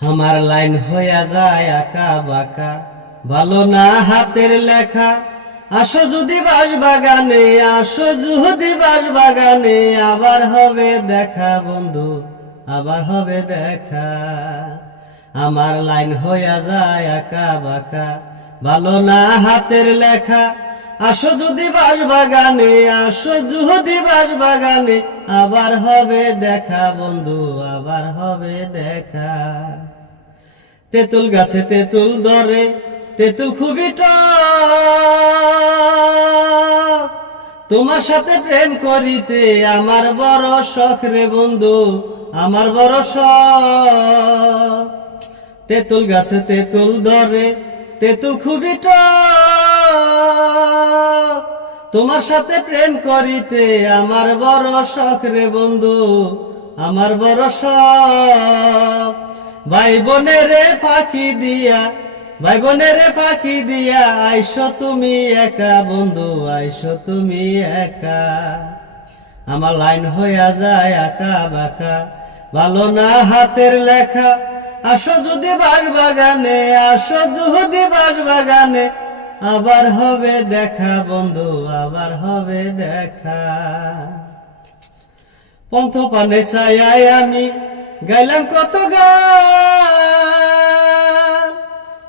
আমার লাইন হইয়া যায় আঁকা বাঁকা, ভালো না হাতের লেখা। আসো যদি বাস বাগানে, আসো যদি বাস বাগানে, আবার হবে দেখা বন্ধু, আবার হবে দেখা। আমার লাইন হইয়া যায় আঁকা বাঁকা, ভালো না হাতের লেখা। আসো যদি বাস বাগানে, আসো যদি বাস বাগানে, আবার হবে দেখা বন্ধু, আবার হবে দেখা। তেঁতুল গাছে তেঁতুল ধরে, তেঁতুল খুবই টক। তোমার সাথে প্রেম করিতে আমার বড় শখ রে বন্ধু, আমার বড় শখ। তেঁতুল গাছে তেঁতুল ধরে, তেঁতুল খুবই টক। তোমার সাথে প্রেম করিতে আমার বড় শখ রে বন্ধু, আমার বড় শখ। ভাই বোনেরে ফাঁকি দিয়া, ভাই বোনেরে ফাঁকি দিয়া, আইসো তুমি একা বন্ধু, আইসো তুমি একা। আমার লাইন হইয়া যায় আঁকা বাঁকা, ভালো না হাতের লেখা। আসো যদি বাস বাগানে, আসো যদি বাস বাগানে, আবার হবে দেখা বন্ধু, আবার হবে দেখা। পন্থ পানে চাই আমি গাইলাম কত গান,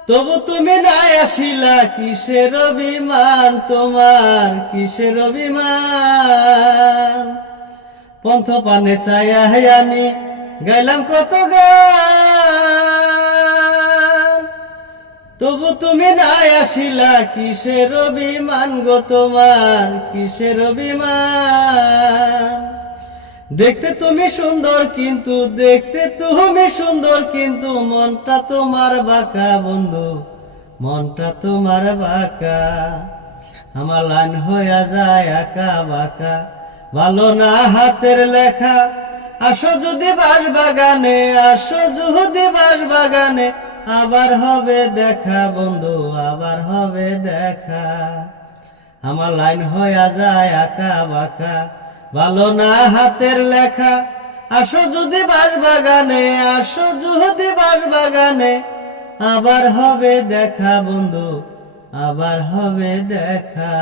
তবু তুমি নাই আসিলা, কিসের অভিমান তোমার, কিসের অভিমান। পন্থ পানে চাই আমি গাইলাম কত গান, তবু তুমি নাই আসিলা, কিসের অভিমান গো তোমার, কিসের অভিমান। দেখতে তুমি সুন্দর কিন্তু, দেখতে তুমি সুন্দর কিন্তু, মনটা তোমার বাঁকা বন্ধু, মনটা তোমার বাঁকা। আমার লাইন হইয়া যায় আঁকা বাঁকা, ভালো না হাতের লেখা। আসো যদি বাস বাগানে, আসো যদি বাস বাগানে, আবার হবে দেখা বন্ধু, আবার হবে দেখা। আমার লাইন হইয়া যায় আঁকা বাঁকা, ভালো না হাতের লেখা। আসো যদি বাস বাগানে, আসো যদি বাস বাগানে, আবার হবে দেখা বন্ধু, আবার হবে দেখা।